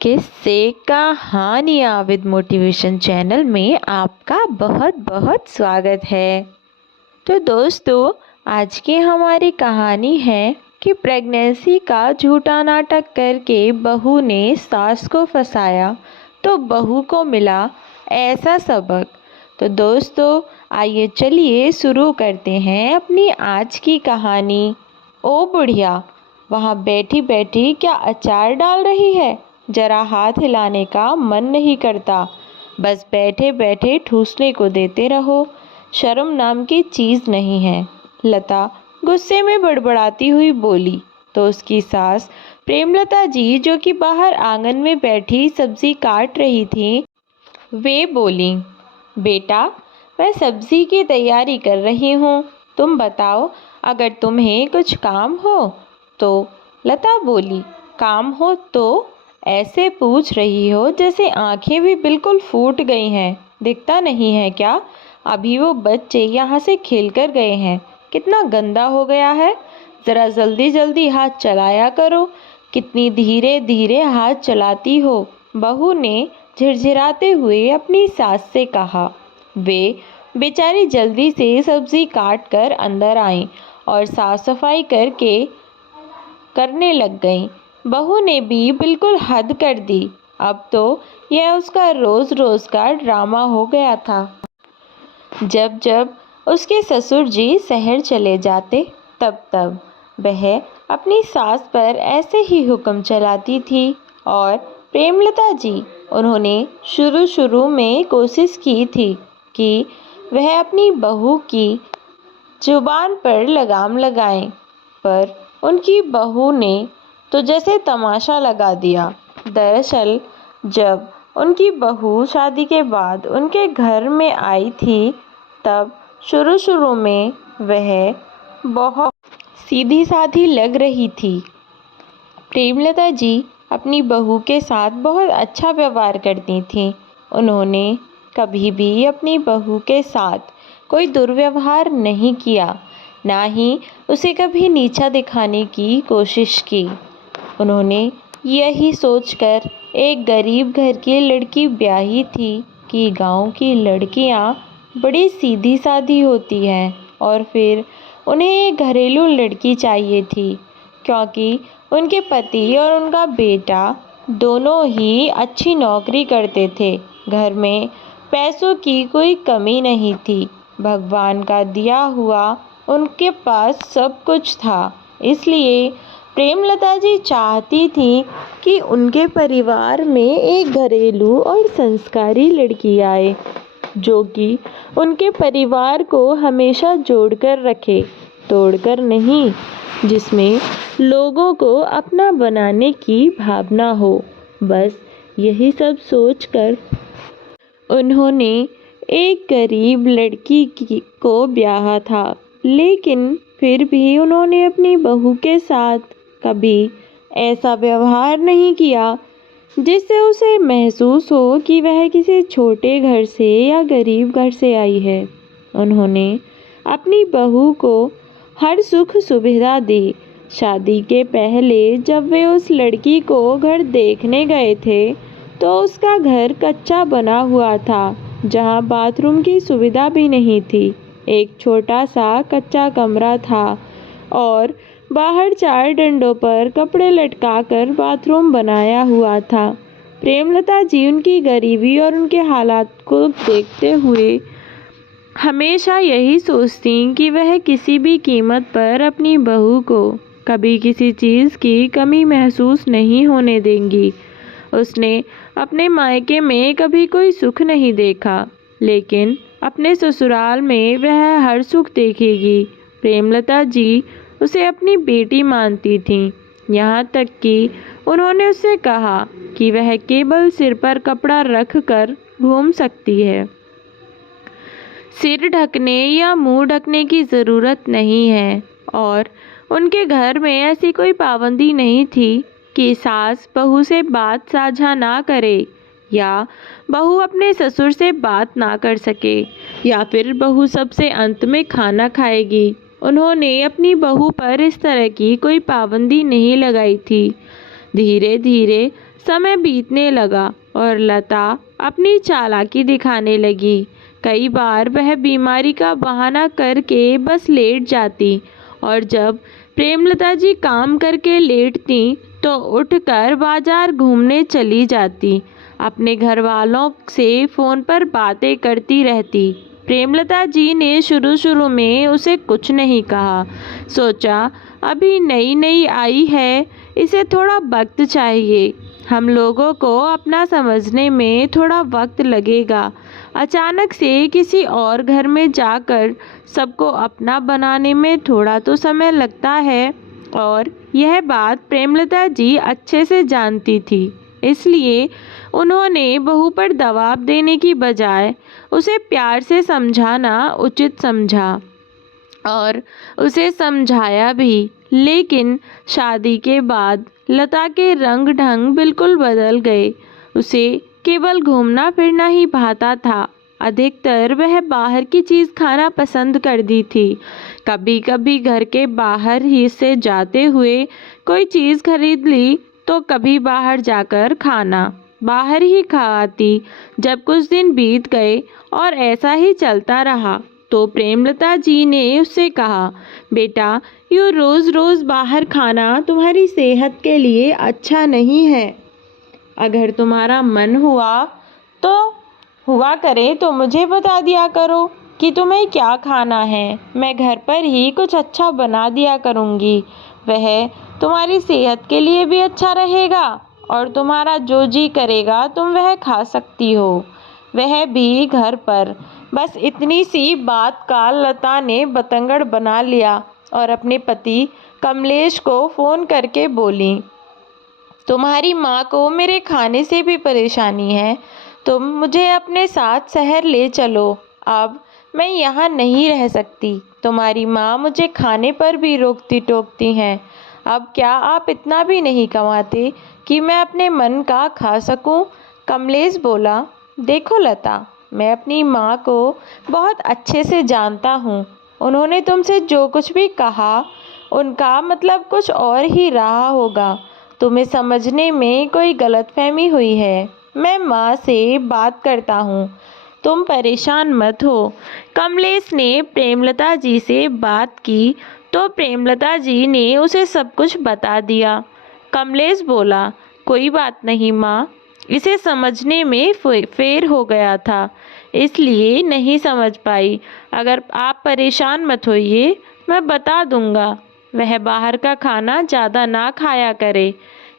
किस्से कहानियाँ with motivation channel में आपका बहुत बहुत स्वागत है। तो दोस्तों, आज की हमारी कहानी है कि प्रेगनेंसी का झूठा नाटक करके बहू ने सास को फंसाया तो बहू को मिला ऐसा सबक। तो दोस्तों, आइए चलिए शुरू करते हैं अपनी आज की कहानी। ओ बुढ़िया, वहाँ बैठी बैठी क्या अचार डाल रही है? जरा हाथ हिलाने का मन नहीं करता, बस बैठे बैठे ठूसने को देते रहो। शर्म नाम की चीज़ नहीं है। लता गुस्से में बड़बड़ाती हुई बोली तो उसकी सास प्रेमलता जी, जो कि बाहर आंगन में बैठी सब्जी काट रही थी, वे बोली, बेटा मैं सब्जी की तैयारी कर रही हूँ, तुम बताओ अगर तुम्हें कुछ काम हो तो। लता बोली, काम हो तो? ऐसे पूछ रही हो जैसे आंखें भी बिल्कुल फूट गई हैं। दिखता नहीं है क्या? अभी वो बच्चे यहाँ से खेल कर गए हैं, कितना गंदा हो गया है। ज़रा जल्दी जल्दी हाथ चलाया करो। कितनी धीरे धीरे हाथ चलाती हो? बहू ने झिरझिराते हुए अपनी सास से कहा। वे बेचारी जल्दी से सब्जी काट कर अंदर आईं और साफ सफाई करने लग गईं। बहू ने भी बिल्कुल हद कर दी। अब तो यह उसका रोज़ रोज़ का ड्रामा हो गया था। जब जब उसके ससुर जी शहर चले जाते तब तब वह अपनी सास पर ऐसे ही हुक्म चलाती थी। और प्रेमलता जी, उन्होंने शुरू में कोशिश की थी कि वह अपनी बहू की जुबान पर लगाम लगाएं, पर उनकी बहू ने तो जैसे तमाशा लगा दिया। दरअसल जब उनकी बहू शादी के बाद उनके घर में आई थी, तब शुरू में वह बहुत सीधी साधी लग रही थी। प्रेमलता जी अपनी बहू के साथ बहुत अच्छा व्यवहार करती थीं। उन्होंने कभी भी अपनी बहू के साथ कोई दुर्व्यवहार नहीं किया, ना ही उसे कभी नीचा दिखाने की कोशिश की। उन्होंने यही सोचकर एक गरीब घर की लड़की ब्याही थी कि गांव की लड़कियां बड़ी सीधी सादी होती हैं और फिर उन्हें एक घरेलू लड़की चाहिए थी, क्योंकि उनके पति और उनका बेटा दोनों ही अच्छी नौकरी करते थे। घर में पैसों की कोई कमी नहीं थी। भगवान का दिया हुआ उनके पास सब कुछ था। इसलिए प्रेमलता जी चाहती थी कि उनके परिवार में एक घरेलू और संस्कारी लड़की आए, जो कि उनके परिवार को हमेशा जोड़कर रखे, तोड़कर नहीं, जिसमें लोगों को अपना बनाने की भावना हो। बस यही सब सोचकर उन्होंने एक गरीब लड़की को ब्याहा था। लेकिन फिर भी उन्होंने अपनी बहू के साथ कभी ऐसा व्यवहार नहीं किया जिससे उसे महसूस हो कि वह किसी छोटे घर से या गरीब घर से आई है। उन्होंने अपनी बहू को हर सुख सुविधा दी। शादी के पहले जब वे उस लड़की को घर देखने गए थे, तो उसका घर कच्चा बना हुआ था, जहां बाथरूम की सुविधा भी नहीं थी। एक छोटा सा कच्चा कमरा था और बाहर 4 डंडों पर कपड़े लटकाकर बाथरूम बनाया हुआ था। प्रेमलता जी उनकी गरीबी और उनके हालात को देखते हुए हमेशा यही सोचती कि वह किसी भी कीमत पर अपनी बहू को कभी किसी चीज़ की कमी महसूस नहीं होने देंगी। उसने अपने मायके में कभी कोई सुख नहीं देखा, लेकिन अपने ससुराल में वह हर सुख देखेगी। प्रेमलता जी उसे अपनी बेटी मानती थीं, यहाँ तक कि उन्होंने उससे कहा कि वह केवल सिर पर कपड़ा रख कर घूम सकती है। सिर ढकने या मुंह ढकने की ज़रूरत नहीं है। और उनके घर में ऐसी कोई पाबंदी नहीं थी कि सास बहू से बात साझा ना करे, या बहू अपने ससुर से बात ना कर सके, या फिर बहू सबसे अंत में खाना खाएगी। उन्होंने अपनी बहू पर इस तरह की कोई पाबंदी नहीं लगाई थी। धीरे धीरे समय बीतने लगा और लता अपनी चालाकी दिखाने लगी। कई बार वह बीमारी का बहाना करके बस लेट जाती और जब प्रेमलता जी काम करके लेटती तो उठकर बाजार घूमने चली जाती। अपने घर वालों से फ़ोन पर बातें करती रहती। प्रेमलता जी ने शुरू में उसे कुछ नहीं कहा। सोचा अभी नई नई आई है, इसे थोड़ा वक्त चाहिए। हम लोगों को अपना समझने में थोड़ा वक्त लगेगा। अचानक से किसी और घर में जाकर सबको अपना बनाने में थोड़ा तो समय लगता है और यह बात प्रेमलता जी अच्छे से जानती थी। इसलिए उन्होंने बहू पर दबाव देने की बजाय उसे प्यार से समझाना उचित समझा और उसे समझाया भी। लेकिन शादी के बाद लता के रंग ढंग बिल्कुल बदल गए। उसे केवल घूमना फिरना ही भाता था। अधिकतर वह बाहर की चीज़ खाना पसंद करती थी। कभी कभी घर के बाहर ही से जाते हुए कोई चीज़ खरीद ली तो कभी बाहर जाकर खाना बाहर ही खाती। जब कुछ दिन बीत गए और ऐसा ही चलता रहा तो प्रेमलता जी ने उससे कहा, बेटा यूँ रोज़ रोज़ बाहर खाना तुम्हारी सेहत के लिए अच्छा नहीं है। अगर तुम्हारा मन हुआ तो हुआ करे तो मुझे बता दिया करो कि तुम्हें क्या खाना है। मैं घर पर ही कुछ अच्छा बना दिया करूँगी। वह तुम्हारी सेहत के लिए भी अच्छा रहेगा और तुम्हारा जो जी करेगा तुम वह खा सकती हो, वह भी घर पर। बस इतनी सी बात का लता ने बतंगड़ बना लिया और अपने पति कमलेश को फ़ोन करके बोली, तुम्हारी माँ को मेरे खाने से भी परेशानी है। तुम मुझे अपने साथ शहर ले चलो। अब मैं यहाँ नहीं रह सकती। तुम्हारी माँ मुझे खाने पर भी रोकती टोकती हैं। अब क्या आप इतना भी नहीं कमाते कि मैं अपने मन का खा सकूं? कमलेश बोला, देखो लता, मैं अपनी माँ को बहुत अच्छे से जानता हूँ। उन्होंने तुमसे जो कुछ भी कहा उनका मतलब कुछ और ही रहा होगा। तुम्हें समझने में कोई गलतफहमी हुई है। मैं माँ से बात करता हूँ, तुम परेशान मत हो। कमलेश ने प्रेमलता जी से बात की तो प्रेमलता जी ने उसे सब कुछ बता दिया। कमलेश बोला, कोई बात नहीं माँ, इसे समझने में फेर हो गया था, इसलिए नहीं समझ पाई। अगर आप परेशान मत होइए, मैं बता दूंगा। वह बाहर का खाना ज़्यादा ना खाया करे।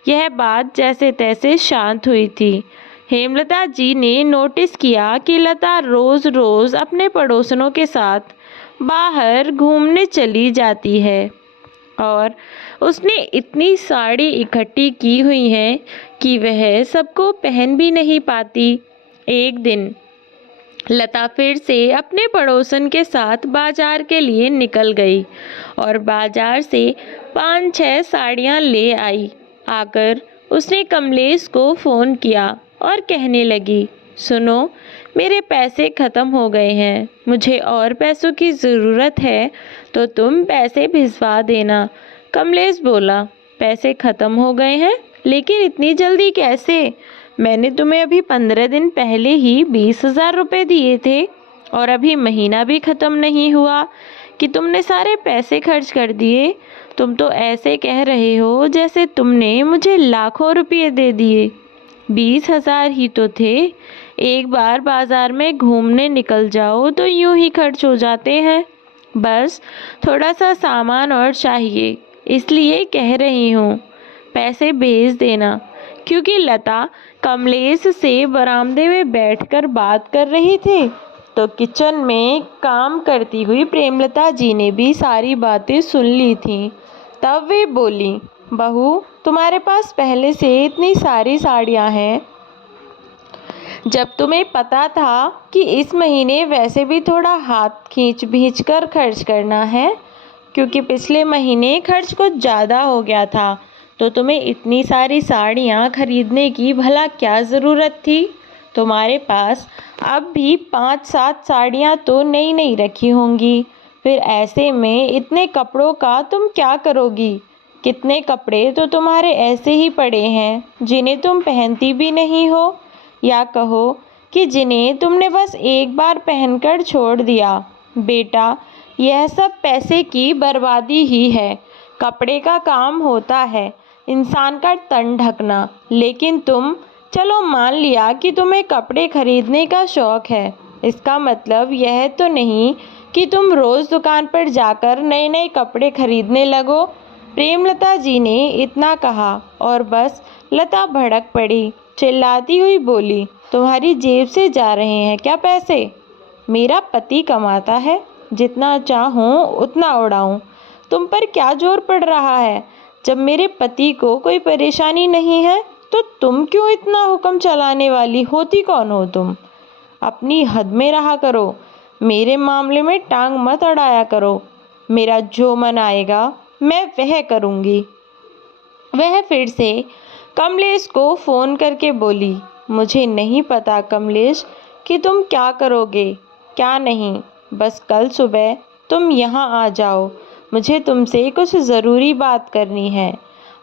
यह बात जैसे तैसे शांत हुई थी। हेमलता जी ने नोटिस किया कि लता रोज़ रोज़ अपने पड़ोसनों के साथ बाहर घूमने चली जाती है और उसने इतनी साड़ी इकट्ठी की हुई हैं कि वह सबको पहन भी नहीं पाती। एक दिन लता फिर से अपने पड़ोसन के साथ बाजार के लिए निकल गई और बाजार से 5-6 साड़ियाँ ले आई। आकर उसने कमलेश को फ़ोन किया और कहने लगी, सुनो, मेरे पैसे ख़त्म हो गए हैं। मुझे और पैसों की ज़रूरत है तो तुम पैसे भिजवा देना। कमलेश बोला, पैसे ख़त्म हो गए हैं, लेकिन इतनी जल्दी कैसे? मैंने तुम्हें अभी 15 दिन पहले ही 20,000 रुपये दिए थे और अभी महीना भी ख़त्म नहीं हुआ कि तुमने सारे पैसे खर्च कर दिए। तुम तो ऐसे कह रहे हो जैसे तुमने मुझे लाखों रुपये दे दिए। 20,000 ही तो थे। एक बार बाज़ार में घूमने निकल जाओ तो यूं ही खर्च हो जाते हैं। बस थोड़ा सा सामान और चाहिए, इसलिए कह रही हूँ, पैसे भेज देना। क्योंकि लता कमलेश से बरामदे में बैठकर बात कर रही थी तो किचन में काम करती हुई प्रेमलता जी ने भी सारी बातें सुन ली थीं। तब वे बोली, बहू, तुम्हारे पास पहले से इतनी सारी साड़ियाँ हैं। जब तुम्हें पता था कि इस महीने वैसे भी थोड़ा हाथ खींच भींच कर खर्च करना है, क्योंकि पिछले महीने खर्च कुछ ज़्यादा हो गया था, तो तुम्हें इतनी सारी साड़ियाँ खरीदने की भला क्या ज़रूरत थी? तुम्हारे पास अब भी 5-7 साड़ियाँ तो नई नई रखी होंगी। फिर ऐसे में इतने कपड़ों का तुम क्या करोगी? कितने कपड़े तो तुम्हारे ऐसे ही पड़े हैं जिन्हें तुम पहनती भी नहीं हो, या कहो कि जिन्हें तुमने बस एक बार पहनकर छोड़ दिया। बेटा, यह सब पैसे की बर्बादी ही है। कपड़े का काम होता है इंसान का तन ढकना, लेकिन चलो मान लिया कि तुम्हें कपड़े खरीदने का शौक है। इसका मतलब यह तो नहीं कि तुम रोज़ दुकान पर जाकर नए नए कपड़े खरीदने लगो। प्रेमलता जी ने इतना कहा और बस लता भड़क पड़ी, चिल्लाती हुई बोली, तुम्हारी जेब से जा रहे हैं क्या पैसे? मेरा पति कमाता है, जितना चाहूँ उतना उड़ाऊँ। तुम पर क्या जोर पड़ रहा है? जब मेरे पति को कोई परेशानी नहीं है तो तुम क्यों इतना हुक्म चलाने वाली होती कौन हो तुम? अपनी हद में रहा करो, मेरे मामले में टांग मत अड़ाया करो। मेरा जो मन आएगा मैं वह करूँगी। वह फिर से कमलेश को फ़ोन करके बोली, मुझे नहीं पता कमलेश कि तुम क्या करोगे क्या नहीं, बस कल सुबह तुम यहाँ आ जाओ, मुझे तुमसे कुछ ज़रूरी बात करनी है।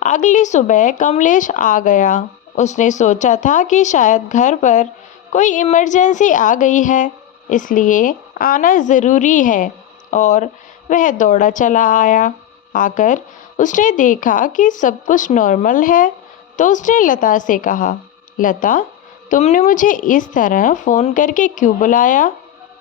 अगली सुबह कमलेश आ गया। उसने सोचा था कि शायद घर पर कोई इमरजेंसी आ गई है, इसलिए आना ज़रूरी है, और वह दौड़ा चला आया। आकर उसने देखा कि सब कुछ नॉर्मल है, तो उसने लता से कहा, लता, तुमने मुझे इस तरह फ़ोन करके क्यों बुलाया?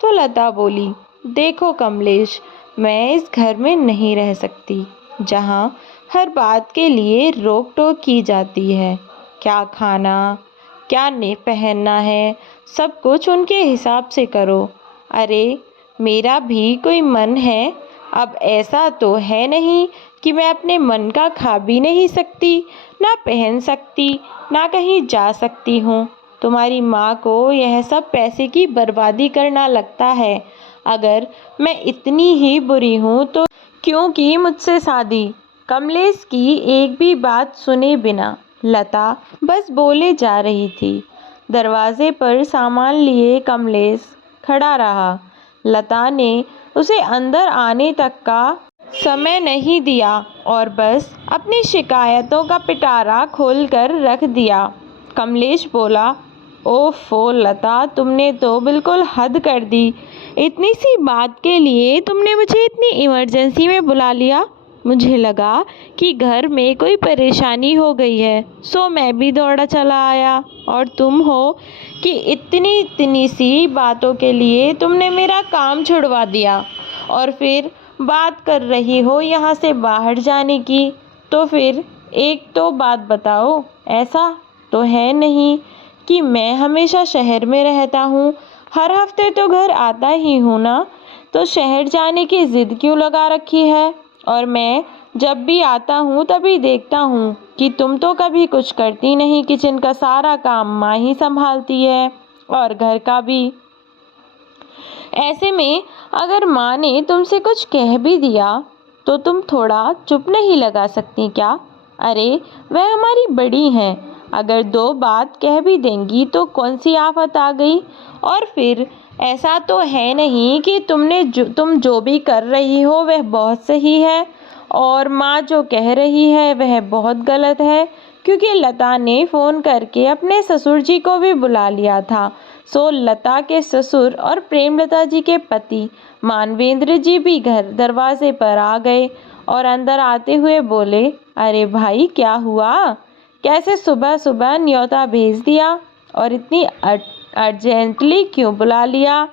तो लता बोली, देखो कमलेश, मैं इस घर में नहीं रह सकती जहाँ हर बात के लिए रोक टोक की जाती है। क्या खाना, क्या ने पहनना है, सब कुछ उनके हिसाब से करो। अरे, मेरा भी कोई मन है। अब ऐसा तो है नहीं कि मैं अपने मन का खा भी नहीं सकती, ना पहन सकती, ना कहीं जा सकती हूँ। तुम्हारी माँ को यह सब पैसे की बर्बादी करना लगता है। अगर मैं इतनी ही बुरी हूँ तो क्यों की मुझसे शादी? कमलेश की एक भी बात सुने बिना लता बस बोले जा रही थी। दरवाजे पर सामान लिए कमलेश खड़ा रहा। लता ने उसे अंदर आने तक का समय नहीं दिया और बस अपनी शिकायतों का पिटारा खोलकर रख दिया। कमलेश बोला, ओफो लता, तुमने तो बिल्कुल हद कर दी। इतनी सी बात के लिए तुमने मुझे इतनी इमरजेंसी में बुला लिया। मुझे लगा कि घर में कोई परेशानी हो गई है, सो मैं भी दौड़ा चला आया। और तुम हो कि इतनी इतनी सी बातों के लिए तुमने मेरा काम छुड़वा दिया और फिर बात कर रही हो यहाँ से बाहर जाने की। तो फिर एक तो बात बताओ, ऐसा तो है नहीं कि मैं हमेशा शहर में रहता हूँ, हर हफ्ते तो घर आता ही हूँ ना, तो शहर जाने की ज़िद क्यों लगा रखी है? और मैं जब भी आता हूँ तभी देखता हूँ कि तुम तो कभी कुछ करती नहीं, किचन का सारा काम माँ ही संभालती है और घर का भी। ऐसे में अगर माँ ने तुमसे कुछ कह भी दिया तो तुम थोड़ा चुप नहीं लगा सकती क्या? अरे, वह हमारी बड़ी हैं, अगर दो बात कह भी देंगी तो कौन सी आफत आ गई? और फिर ऐसा तो है नहीं कि तुम जो भी कर रही हो वह बहुत सही है और माँ जो कह रही है वह बहुत गलत है, क्योंकि लता ने फ़ोन करके अपने ससुर जी को भी बुला लिया था। सो लता के ससुर और प्रेमलता जी के पति मानवेंद्र जी भी घर दरवाजे पर आ गए और अंदर आते हुए बोले, अरे भाई, क्या हुआ? कैसे सुबह सुबह न्योता भेज दिया और इतनी अर्जेंटली क्यों बुला लिया?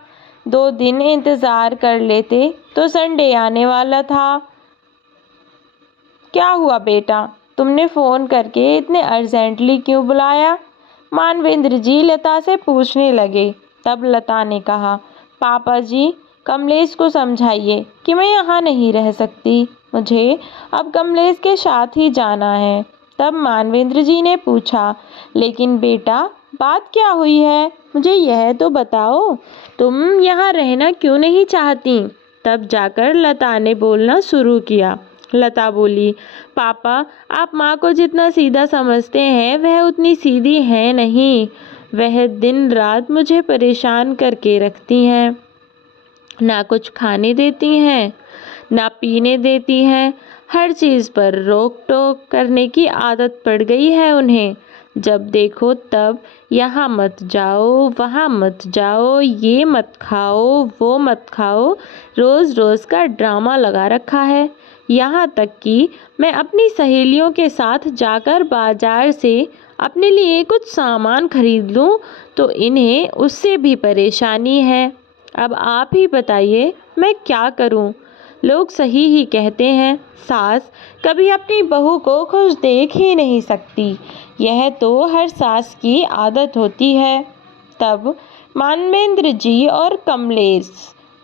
2 दिन इंतज़ार कर लेते तो संडे आने वाला था। क्या हुआ बेटा, तुमने फ़ोन करके इतने अर्जेंटली क्यों बुलाया? मानवेंद्र जी लता से पूछने लगे। तब लता ने कहा, पापा जी, कमलेश को समझाइए कि मैं यहाँ नहीं रह सकती, मुझे अब कमलेश के साथ ही जाना है। तब मानवेंद्र जी ने पूछा, लेकिन बेटा, बात क्या हुई है, मुझे यह तो बताओ, तुम यहाँ रहना क्यों नहीं चाहती? तब जाकर लता ने बोलना शुरू किया। लता बोली, पापा, आप माँ को जितना सीधा समझते हैं वह उतनी सीधी है नहीं। वह दिन रात मुझे परेशान करके रखती हैं, ना कुछ खाने देती हैं, ना पीने देती हैं। हर चीज़ पर रोक टोक करने की आदत पड़ गई है उन्हें। जब देखो तब यहाँ मत जाओ, वहाँ मत जाओ, ये मत खाओ, वो मत खाओ, रोज़ रोज़ का ड्रामा लगा रखा है। यहाँ तक कि मैं अपनी सहेलियों के साथ जाकर बाजार से अपने लिए कुछ सामान खरीद लूँ तो इन्हें उससे भी परेशानी है। अब आप ही बताइए मैं क्या करूँ? लोग सही ही कहते हैं, सास कभी अपनी बहू को खुश देख ही नहीं सकती। यह तो हर सास की आदत होती है। तब मानवेंद्र जी और कमलेश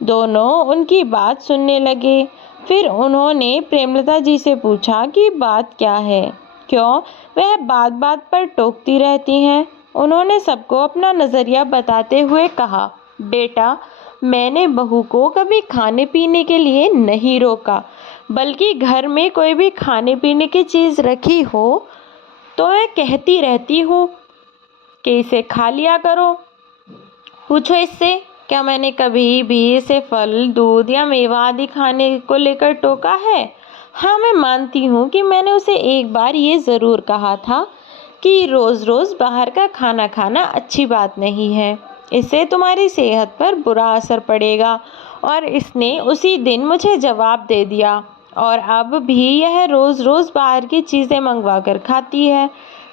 दोनों उनकी बात सुनने लगे। फिर उन्होंने प्रेमलता जी से पूछा कि बात क्या है, क्यों वह बात बात पर टोकती रहती हैं। उन्होंने सबको अपना नज़रिया बताते हुए कहा, बेटा मैंने बहू को कभी खाने पीने के लिए नहीं रोका, बल्कि घर में कोई भी खाने पीने की चीज़ रखी हो तो मैं कहती रहती हूँ कि इसे खा लिया करो। पूछो इससे, क्या मैंने कभी भी इसे फल, दूध या मेवा आदि खाने को लेकर टोका है? हाँ, मैं मानती हूँ कि मैंने उसे एक बार ये ज़रूर कहा था कि रोज़ रोज़ बाहर का खाना खाना अच्छी बात नहीं है, इससे तुम्हारी सेहत पर बुरा असर पड़ेगा। और इसने उसी दिन मुझे जवाब दे दिया और अब भी यह रोज़ रोज़ बाहर की चीज़ें मंगवा कर खाती है।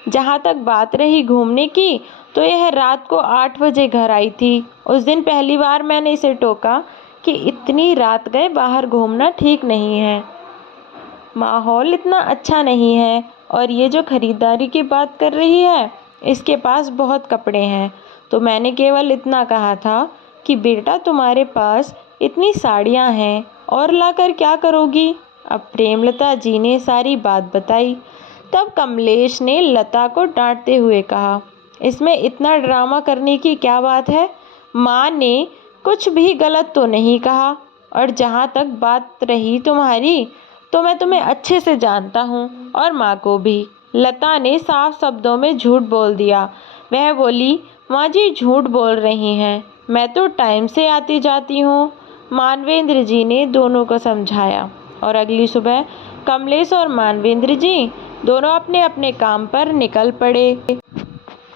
जहाँ तक बात रही घूमने की, तो यह रात को 8 बजे घर आई थी। उस दिन पहली बार मैंने इसे टोका कि इतनी रात गए बाहर घूमना ठीक नहीं है, माहौल इतना अच्छा नहीं है, और ये जो खरीदारी की बात कर रही है इसके पास बहुत कपड़े हैं। तो मैंने केवल इतना कहा था कि बेटा तुम्हारे पास इतनी साड़ियाँ हैं और लाकर क्या करोगी? अब प्रेमलता जी ने सारी बात बताई। तब कमलेश ने लता को डांटते हुए कहा, इसमें इतना ड्रामा करने की क्या बात है? माँ ने कुछ भी गलत तो नहीं कहा, और जहाँ तक बात रही तुम्हारी, तो मैं तुम्हें अच्छे से जानता हूँ और माँ को भी। लता ने साफ शब्दों में झूठ बोल दिया। वह बोली, माँ जी झूठ बोल रही हैं, मैं तो टाइम से आती जाती हूँ। मानवेंद्र जी ने दोनों को समझाया और अगली सुबह कमलेश और मानवेंद्र जी दोनों अपने अपने काम पर निकल पड़े।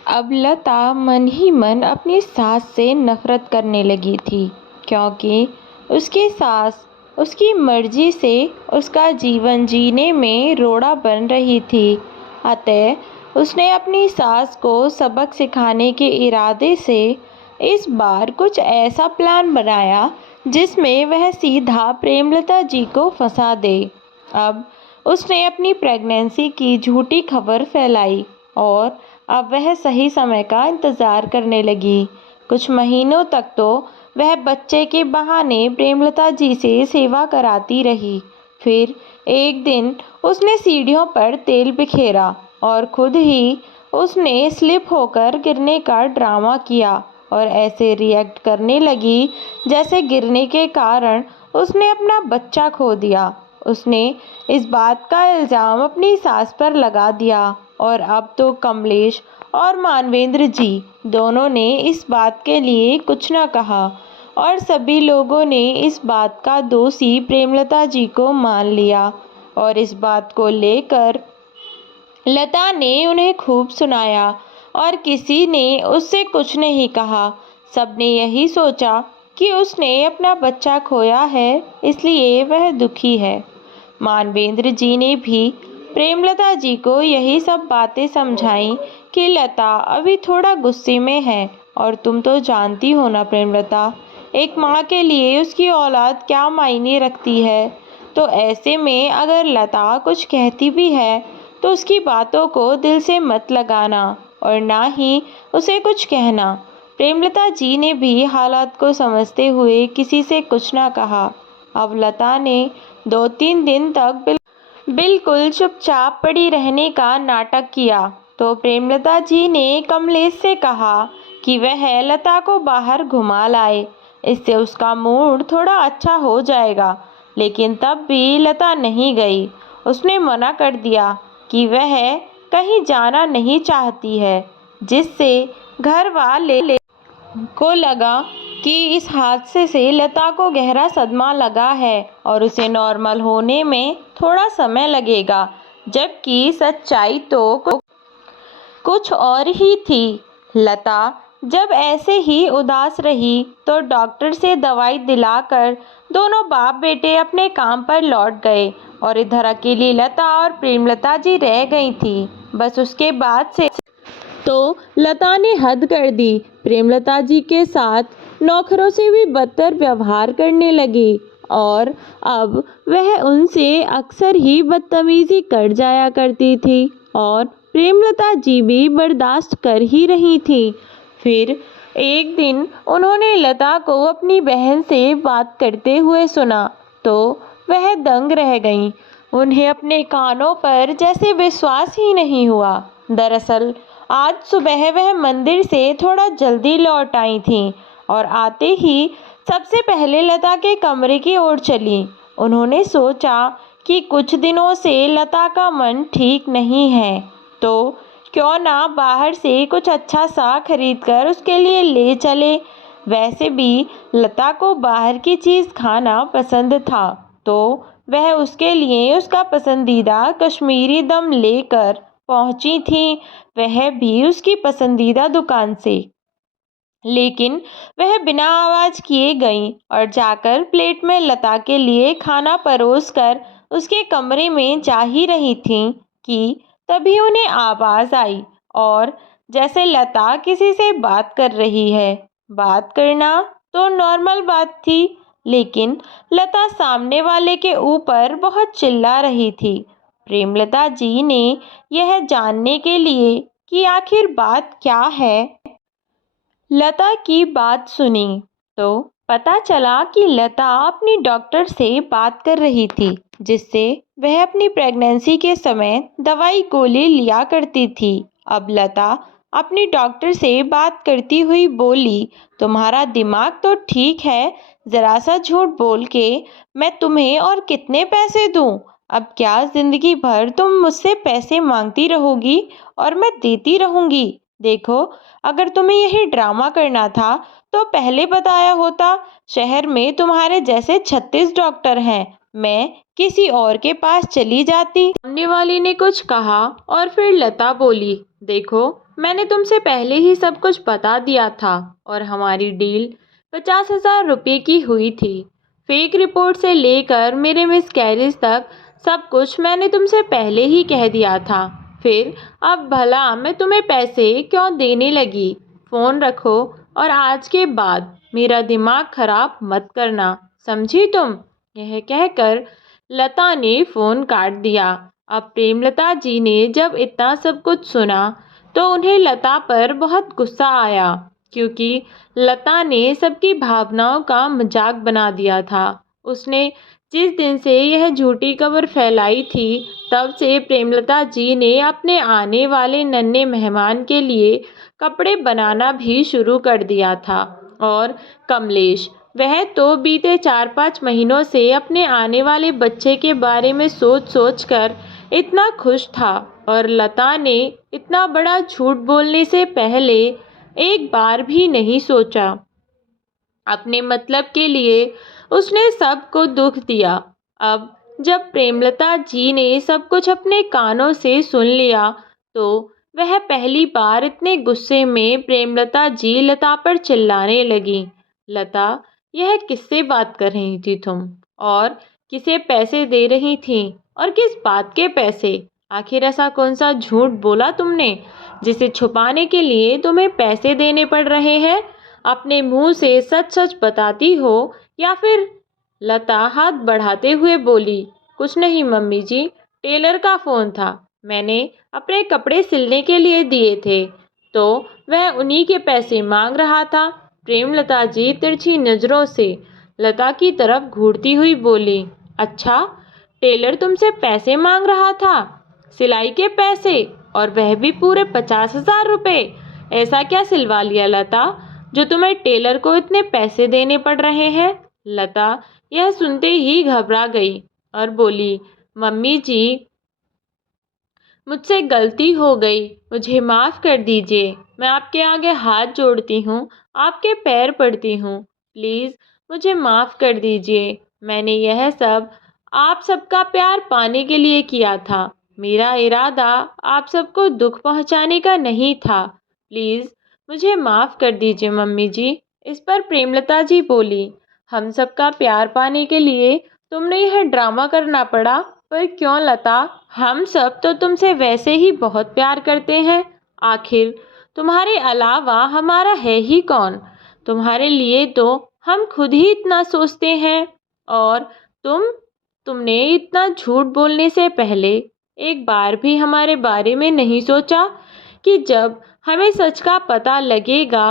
अब लता मन ही मन अपनी सास से नफरत करने लगी थी, क्योंकि उसकी सास उसकी मर्जी से उसका जीवन जीने में रोड़ा बन रही थी। अतः उसने अपनी सास को सबक सिखाने के इरादे से इस बार कुछ ऐसा प्लान बनाया जिसमें वह सीधा प्रेमलता जी को फंसा दे। अब उसने अपनी प्रेगनेंसी की झूठी खबर फैलाई और अब वह सही समय का इंतज़ार करने लगी। कुछ महीनों तक तो वह बच्चे के बहाने प्रेमलता जी से सेवा कराती रही। फिर एक दिन उसने सीढ़ियों पर तेल बिखेरा और खुद ही उसने स्लिप होकर गिरने का ड्रामा किया और ऐसे रिएक्ट करने लगी जैसे गिरने के कारण उसने अपना बच्चा खो दिया। उसने इस बात का इल्ज़ाम अपनी सास पर लगा दिया और अब तो कमलेश और मानवेंद्र जी दोनों ने इस बात के लिए कुछ न कहा और सभी लोगों ने इस बात का दोषी प्रेमलता जी को मान लिया। और इस बात को लेकर लता ने उन्हें खूब सुनाया और किसी ने उससे कुछ नहीं कहा। सबने यही सोचा कि उसने अपना बच्चा खोया है, इसलिए वह दुखी है। मानवेंद्र जी ने भी प्रेमलता जी को यही सब बातें समझाईं कि लता अभी थोड़ा गुस्से में है, और तुम तो जानती हो ना प्रेमलता, एक माँ के लिए उसकी औलाद क्या मायने रखती है। तो ऐसे में अगर लता कुछ कहती भी है तो उसकी बातों को दिल से मत लगाना और ना ही उसे कुछ कहना। प्रेमलता जी ने भी हालात को समझते हुए किसी से कुछ ना कहा। अब लता ने 2-3 दिन तक बिल्कुल चुपचाप पड़ी रहने का नाटक किया। तो प्रेमलता जी ने कमलेश से कहा कि वह लता को बाहर घुमा लाए, इससे उसका मूड थोड़ा अच्छा हो जाएगा। लेकिन तब भी लता नहीं गई। उसने मना कर दिया कि वह कहीं जाना नहीं चाहती है, जिससे घर वाले को लगा कि इस हादसे से लता को गहरा सदमा लगा है और उसे नॉर्मल होने में थोड़ा समय लगेगा, जबकि सच्चाई तो कुछ और ही थी। लता जब ऐसे ही उदास रही तो डॉक्टर से दवाई दिलाकर दोनों बाप बेटे अपने काम पर लौट गए और इधर अकेली लता और प्रेमलता जी रह गई थी। बस उसके बाद से तो लता ने हद कर दी। प्रेमलता जी के साथ नौकरों से भी बदतर व्यवहार करने लगी और अब वह उनसे अक्सर ही बदतमीजी कर जाया करती थी और प्रेमलता जी भी बर्दाश्त कर ही रही थी। फिर एक दिन उन्होंने लता को अपनी बहन से बात करते हुए सुना तो वह दंग रह गईं। उन्हें अपने कानों पर जैसे विश्वास ही नहीं हुआ। दरअसल आज सुबह वह मंदिर से थोड़ा जल्दी लौट आई थीं और आते ही सबसे पहले लता के कमरे की ओर चली। उन्होंने सोचा कि कुछ दिनों से लता का मन ठीक नहीं है, तो क्यों ना बाहर से कुछ अच्छा सा खरीद कर उसके लिए ले चले। वैसे भी लता को बाहर की चीज़ खाना पसंद था, तो वह उसके लिए उसका पसंदीदा कश्मीरी दम लेकर पहुंची थी, वह भी उसकी पसंदीदा दुकान से। लेकिन वह बिना आवाज़ किए गई और जाकर प्लेट में लता के लिए खाना परोस कर उसके कमरे में जा ही रही थीं कि तभी उन्हें आवाज़ आई और जैसे लता किसी से बात कर रही है। बात करना तो नॉर्मल बात थी, लेकिन लता सामने वाले के ऊपर बहुत चिल्ला रही थी। प्रेमलता जी ने यह जानने के लिए कि आखिर बात क्या है, लता की बात सुनी तो पता चला कि लता अपनी डॉक्टर से बात कर रही थी, जिससे वह अपनी प्रेगनेंसी के समय दवाई गोली लिया करती थी। अब लता अपनी डॉक्टर से बात करती हुई बोली, तुम्हारा दिमाग तो ठीक है, ज़रा सा झूठ बोल के मैं तुम्हें और कितने पैसे दूं? अब क्या ज़िंदगी भर तुम मुझसे पैसे मांगती रहोगी और मैं देती रहूंगी? देखो, अगर तुम्हें यही ड्रामा करना था तो पहले बताया होता। शहर में तुम्हारे जैसे 36 डॉक्टर हैं, मैं किसी और के पास चली जाती। सामने वाली ने कुछ कहा और फिर लता बोली, देखो मैंने तुमसे पहले ही सब कुछ बता दिया था और हमारी डील 50,000 रुपये की हुई थी। फेक रिपोर्ट से लेकर मेरे मिसकैरेज तक सब कुछ मैंने तुमसे पहले ही कह दिया था। फिर अब भला मैं तुम्हें पैसे क्यों देने लगी? फ़ोन रखो और आज के बाद मेरा दिमाग खराब मत करना, समझी तुम? यह कहकर लता ने फ़ोन काट दिया। अब प्रेमलता जी ने जब इतना सब कुछ सुना तो उन्हें लता पर बहुत गुस्सा आया, क्योंकि लता ने सबकी भावनाओं का मजाक बना दिया था। उसने जिस दिन से यह झूठी खबर फैलाई थी, तब से प्रेमलता जी ने अपने आने वाले नन्हे मेहमान के लिए कपड़े बनाना भी शुरू कर दिया था। और कमलेश, वह तो बीते 4-5 महीनों से अपने आने वाले बच्चे के बारे में सोच सोच कर इतना खुश था और लता ने इतना बड़ा झूठ बोलने से पहले एक बार भी नहीं सोचा। अपने मतलब के लिए उसने सबको दुख दिया। अब जब प्रेमलता जी ने सब कुछ अपने कानों से सुन लिया तो वह पहली बार इतने गुस्से में प्रेमलता जी लता पर चिल्लाने लगी, लता, यह किससे बात कर रही थी तुम? और किसे पैसे दे रही थी? और किस बात के पैसे? आखिर ऐसा कौन सा झूठ बोला तुमने जिसे छुपाने के लिए तुम्हें पैसे देने पड़ रहे हैं? अपने मुंह से सच सच बताती हो या फिर? लता हाथ बढ़ाते हुए बोली, कुछ नहीं मम्मी जी, टेलर का फ़ोन था, मैंने अपने कपड़े सिलने के लिए दिए थे तो वह उन्हीं के पैसे मांग रहा था। प्रेमलता जी तिरछी नज़रों से लता की तरफ घूरती हुई बोली, अच्छा, टेलर तुमसे पैसे मांग रहा था? सिलाई के पैसे? और वह भी पूरे 50,000 रुपये? ऐसा क्या सिलवा लिया लता जो तुम्हें टेलर को इतने पैसे देने पड़ रहे हैं? लता यह सुनते ही घबरा गई और बोली, मम्मी जी, मुझसे गलती हो गई, मुझे माफ़ कर दीजिए। मैं आपके आगे हाथ जोड़ती हूँ, आपके पैर पड़ती हूँ। प्लीज़ मुझे माफ़ कर दीजिए। मैंने यह सब आप सबका प्यार पाने के लिए किया था। मेरा इरादा आप सबको दुख पहुंचाने का नहीं था। प्लीज़ मुझे माफ़ कर दीजिए मम्मी जी। इस पर प्रेमलता जी बोली, हम सबका प्यार पाने के लिए तुमने यह ड्रामा करना पड़ा। पर क्यों लता, हम सब तो तुमसे वैसे ही बहुत प्यार करते हैं। आखिर तुम्हारे अलावा हमारा है ही कौन। तुम्हारे लिए तो हम खुद ही इतना सोचते हैं। और तुमने इतना झूठ बोलने से पहले एक बार भी हमारे बारे में नहीं सोचा कि जब हमें सच का पता लगेगा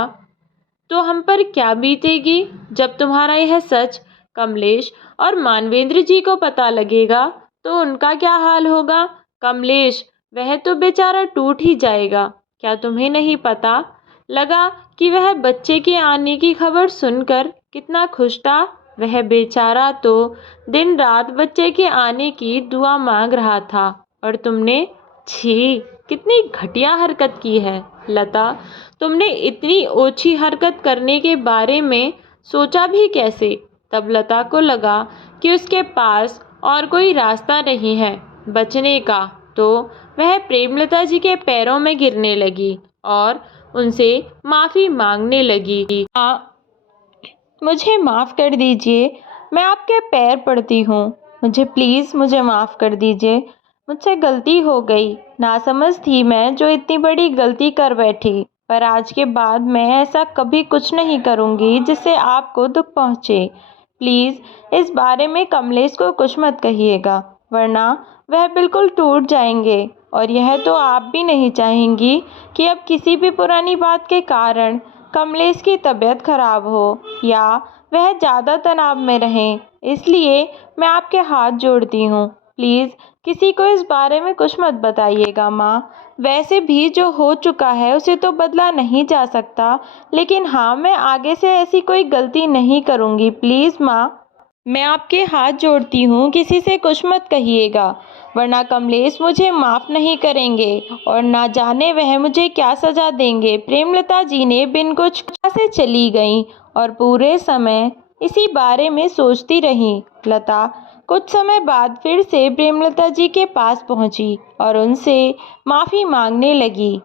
तो हम पर क्या बीतेगी। जब तुम्हारा यह सच कमलेश और मानवेंद्र जी को पता लगेगा तो उनका क्या हाल होगा। कमलेश, वह तो बेचारा टूट ही जाएगा। क्या तुम्हें नहीं पता लगा कि वह बच्चे के आने की खबर सुनकर कितना खुश था। वह बेचारा तो दिन रात बच्चे के आने की दुआ मांग रहा था और तुमने, छी, कितनी घटिया हरकत की है लता। तुमने इतनी ओछी हरकत करने के बारे में सोचा भी कैसे। तब लता को लगा कि उसके पास और कोई रास्ता नहीं है बचने का, तो वह प्रेमलता जी के पैरों में गिरने लगी और उनसे माफ़ी मांगने लगी। मुझे माफ़ कर दीजिए, मैं आपके पैर पड़ती हूँ। मुझे माफ़ कर दीजिए। मुझसे गलती हो गई। नासमझ थी मैं जो इतनी बड़ी गलती कर बैठी। पर आज के बाद मैं ऐसा कभी कुछ नहीं करूँगी जिससे आपको दुख पहुँचे। प्लीज़ इस बारे में कमलेश को कुछ मत कहिएगा, वरना वह बिल्कुल टूट जाएंगे। और यह तो आप भी नहीं चाहेंगी कि अब किसी भी पुरानी बात के कारण कमलेश की तबीयत खराब हो या वह ज़्यादा तनाव में रहें। इसलिए मैं आपके हाथ जोड़ती हूँ, प्लीज़ किसी को इस बारे में कुछ मत बताइएगा माँ। वैसे भी जो हो चुका है उसे तो बदला नहीं जा सकता, लेकिन हाँ, मैं आगे से ऐसी कोई गलती नहीं करूँगी। प्लीज़ माँ, मैं आपके हाथ जोड़ती हूँ, किसी से कुछ मत कहिएगा, वरना कमलेश मुझे माफ़ नहीं करेंगे और ना जाने वह मुझे क्या सज़ा देंगे। प्रेमलता जी ने बिन कुछ से चली गईं और पूरे समय इसी बारे में सोचती रहीं। लता कुछ समय बाद फिर से प्रेमलता जी के पास पहुंची और उनसे माफ़ी मांगने लगी।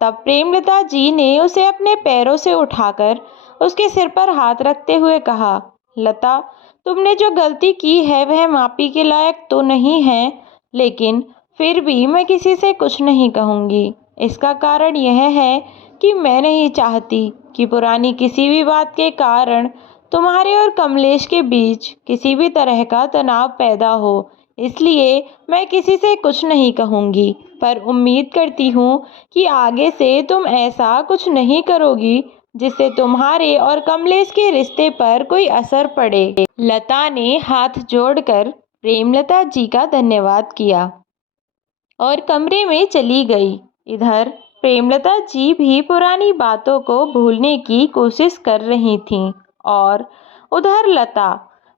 तब प्रेमलता जी ने उसे अपने पैरों से उठाकर उसके सिर पर हाथ रखते हुए कहा, लता, तुमने जो गलती की है वह माफ़ी के लायक तो नहीं है, लेकिन फिर भी मैं किसी से कुछ नहीं कहूँगी। इसका कारण यह है कि मैं नहीं चाहती कि पुरानी किसी भी बात के कारण तुम्हारे और कमलेश के बीच किसी भी तरह का तनाव पैदा हो। इसलिए मैं किसी से कुछ नहीं कहूँगी, पर उम्मीद करती हूँ कि आगे से तुम ऐसा कुछ नहीं करोगी जिससे तुम्हारे और कमलेश के रिश्ते पर कोई असर पड़े। लता ने हाथ जोड़कर प्रेमलता जी का धन्यवाद किया और कमरे में चली गई। इधर प्रेमलता जी भी पुरानी बातों को भूलने की कोशिश कर रही थीं और उधर लता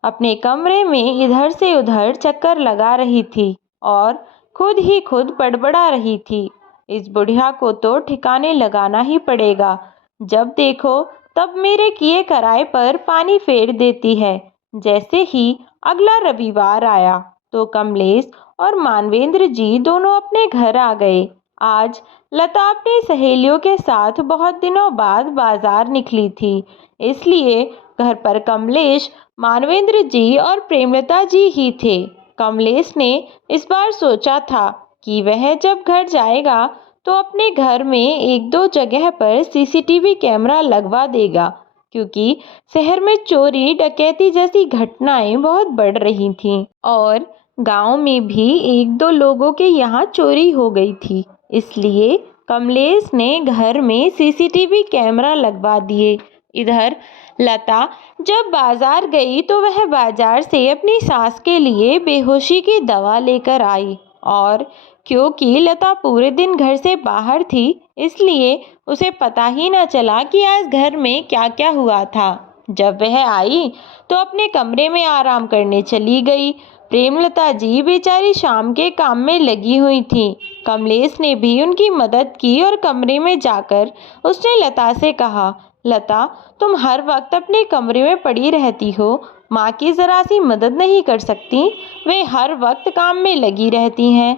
अपने कमरे में इधर से उधर चक्कर लगा रही थी और खुद ही खुद बड़बड़ा रही थी, इस बुढ़िया को तो ठिकाने लगाना ही पड़ेगा। जब देखो तब मेरे किए कराए पर पानी फेर देती है। जैसे ही अगला रविवार आया तो कमलेश और मानवेंद्र जी दोनों अपने घर आ गए। आज लता अपनी सहेलियों के साथ बहुत दिनों बाद बाजार निकली थी, इसलिए घर पर कमलेश, मानवेंद्र जी और प्रेमलता जी ही थे। कमलेश ने इस बार सोचा था कि वह जब घर जाएगा तो अपने घर में एक दो जगह पर सीसीटीवी कैमरा लगवा देगा, क्योंकि शहर में चोरी डकैती जैसी घटनाएं बहुत बढ़ रही थीं और गांव में भी एक दो लोगों के यहाँ चोरी हो गई थी। इसलिए कमलेश ने घर में सीसीटीवी कैमरा लगवा दिए। इधर लता जब बाजार गई तो वह बाजार से अपनी सास के लिए बेहोशी की दवा लेकर आई और क्योंकि लता पूरे दिन घर से बाहर थी, इसलिए उसे पता ही न चला कि आज घर में क्या क्या हुआ था। जब वह आई तो अपने कमरे में आराम करने चली गई। प्रेमलता जी बेचारी शाम के काम में लगी हुई थी। कमलेश ने भी उनकी मदद की और कमरे में जाकर उसने लता से कहा, लता, तुम हर वक्त अपने कमरे में पड़ी रहती हो, माँ की ज़रा सी मदद नहीं कर सकती? वे हर वक्त काम में लगी रहती हैं।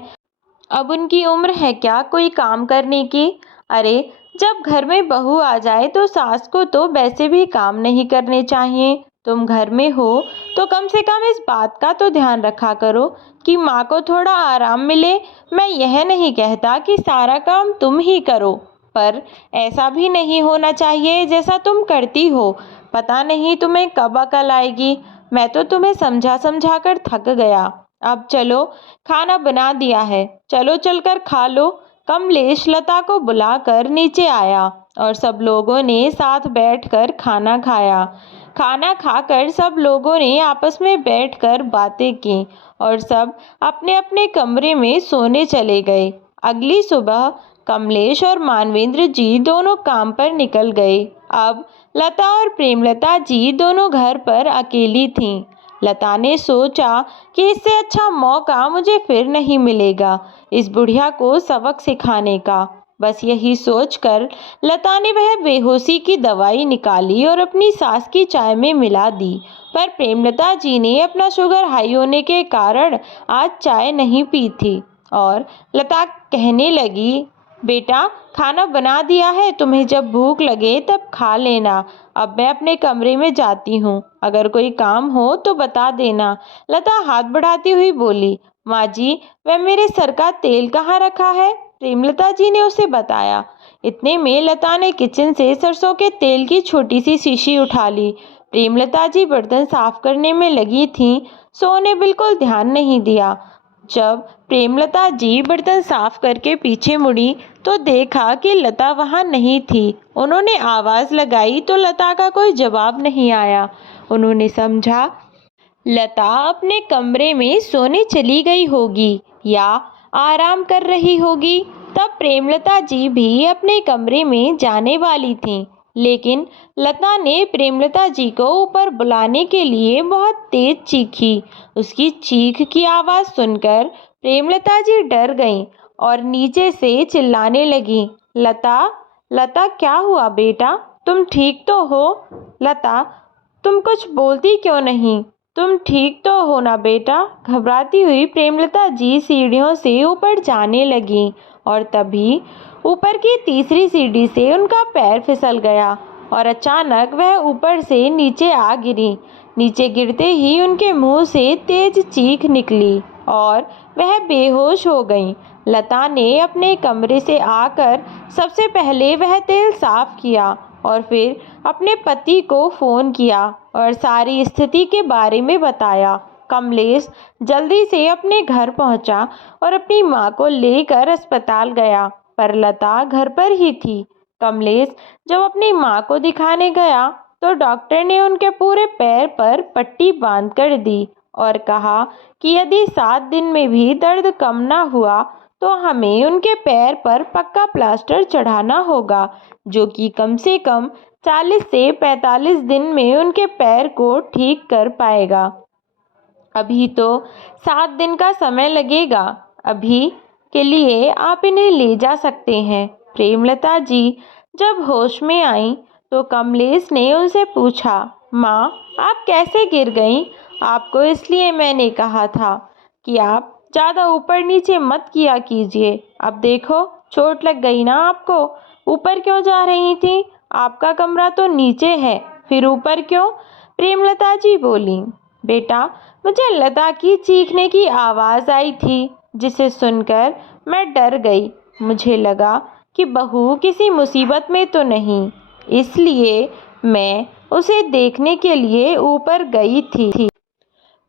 अब उनकी उम्र है क्या कोई काम करने की? अरे, जब घर में बहू आ जाए तो सास को तो वैसे भी काम नहीं करने चाहिए। तुम घर में हो तो कम से कम इस बात का तो ध्यान रखा करो कि माँ को थोड़ा आराम मिले। मैं यह नहीं कहता कि सारा काम तुम ही करो, पर ऐसा भी नहीं होना चाहिए जैसा तुम करती हो। पता नहीं तुम्हें कब अकल आएगी। मैं तो तुम्हें समझा समझा कर थक गया। अब चलो, खाना बना दिया है, चलो चलकर खा लो। कमलेश लता को बुलाकर नीचे आया और सब लोगों ने साथ बैठकर खाना खाया। खाना खाकर सब लोगों ने आपस में बैठकर बातें की और सब अपने अपने कमरे में सोने चले गए। अगली सुबह कमलेश और मानवेंद्र जी दोनों काम पर निकल गए। अब लता और प्रेमलता जी दोनों घर पर अकेली थीं। लता ने सोचा कि इससे अच्छा मौका मुझे फिर नहीं मिलेगा इस बुढ़िया को सबक सिखाने का। बस यही सोचकर लता ने वह बेहोशी की दवाई निकाली और अपनी सास की चाय में मिला दी। पर प्रेमलता जी ने अपना शुगर हाई होने के कारण आज चाय नहीं पी थी और लता कहने लगी, बेटा, खाना बना दिया है, तुम्हें जब भूख लगे तब खा लेना। अब मैं अपने कमरे में जाती हूँ, अगर कोई काम हो तो बता देना। लता हाथ बढ़ाती हुई बोली, माँ जी, वह मेरे सर का तेल कहाँ रखा है? प्रेमलता जी ने उसे बताया। इतने में लता ने किचन से सरसों के तेल की छोटी सी शीशी उठा ली। प्रेमलता जी बर्तन साफ करने में लगी थीं, सो उन्हें बिल्कुल ध्यान नहीं दिया। जब प्रेमलता जी बर्तन साफ करके पीछे मुड़ी तो देखा कि लता वहां नहीं थी। उन्होंने आवाज़ लगाई तो लता का कोई जवाब नहीं आया। उन्होंने समझा लता अपने कमरे में सोने चली गई होगी या आराम कर रही होगी। तब प्रेमलता जी भी अपने कमरे में जाने वाली थीं, लेकिन लता ने प्रेमलता जी को ऊपर बुलाने के लिए बहुत तेज चीखी। उसकी चीख की आवाज़ सुनकर प्रेमलता जी डर गईं और नीचे से चिल्लाने लगीं, लता, लता, क्या हुआ बेटा? तुम ठीक तो हो? लता, तुम कुछ बोलती क्यों नहीं? तुम ठीक तो हो ना बेटा? घबराती हुई प्रेमलता जी सीढ़ियों से ऊपर जाने लगीं और तभी ऊपर की तीसरी सीढ़ी से उनका पैर फिसल गया और अचानक वह ऊपर से नीचे आ गिरी। नीचे गिरते ही उनके मुंह से तेज चीख निकली और वह बेहोश हो गईं। लता ने अपने कमरे से आकर सबसे पहले वह तेल साफ किया और फिर अपने पति को फ़ोन किया और सारी स्थिति के बारे में बताया। कमलेश जल्दी से अपने घर पहुंचा और अपनी मां को लेकर अस्पताल गया, पर लता घर पर ही थी। कमलेश जब अपनी मां को दिखाने गया तो डॉक्टर ने उनके पूरे पैर पर पट्टी बांध कर दी और कहा कि यदि 7 दिन में भी दर्द कम ना हुआ तो हमें उनके पैर पर पक्का प्लास्टर चढ़ाना होगा, जो कि कम से कम 40 से 45 दिन में उनके पैर को ठीक कर पाएगा। अभी तो 7 दिन का समय लगेगा। अभी के लिए आप इन्हें ले जा सकते हैं। प्रेमलता जी जब होश में आईं तो कमलेश ने उनसे पूछा, माँ, आप कैसे गिर गईं? आपको इसलिए मैंने कहा था कि आप ज़्यादा ऊपर नीचे मत किया कीजिए। अब देखो, चोट लग गई ना आपको? ऊपर क्यों जा रही थी? आपका कमरा तो नीचे है, फिर ऊपर क्यों? प्रेमलता जी बोली, बेटा, मुझे लता की चीखने की आवाज़ आई थी, जिसे सुनकर मैं डर गई। मुझे लगा कि बहू किसी मुसीबत में तो नहीं, इसलिए मैं उसे देखने के लिए ऊपर गई थी।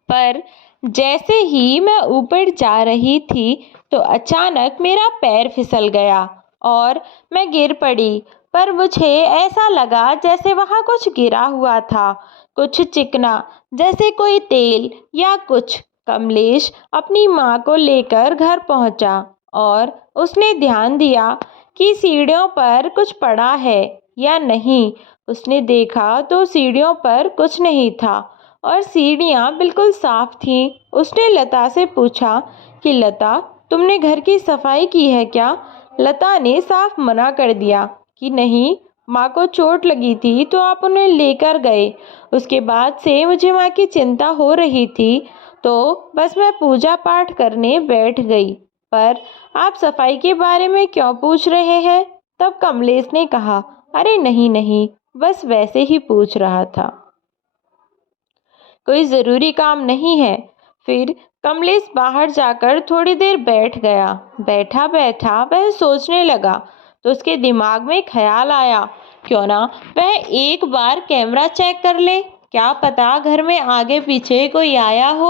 पर जैसे ही मैं ऊपर जा रही थी तो अचानक मेरा पैर फिसल गया और मैं गिर पड़ी। पर मुझे ऐसा लगा जैसे वहाँ कुछ गिरा हुआ था, कुछ चिकना, जैसे कोई तेल या कुछ। कमलेश अपनी माँ को लेकर घर पहुँचा और उसने ध्यान दिया कि सीढ़ियों पर कुछ पड़ा है या नहीं। उसने देखा तो सीढ़ियों पर कुछ नहीं था और सीढ़ियाँ बिल्कुल साफ थीं। उसने लता से पूछा कि लता, तुमने घर की सफाई की है क्या? लता ने साफ मना कर दिया कि नहीं, माँ को चोट लगी थी तो आप उन्हें लेकर गए। उसके बाद से मुझे माँ की चिंता हो रही थी, तो बस मैं पूजा पाठ करने बैठ गई। पर आप सफाई के बारे में क्यों पूछ रहे हैं? तब कमलेश ने कहा, अरे नहीं नहीं, बस वैसे ही पूछ रहा था, कोई ज़रूरी काम नहीं है। फिर कमलेश बाहर जाकर थोड़ी देर बैठ गया। बैठा बैठा वह सोचने लगा तो उसके दिमाग में ख्याल आया, क्यों ना वह एक बार कैमरा चेक कर ले, क्या पता घर में आगे पीछे कोई आया हो।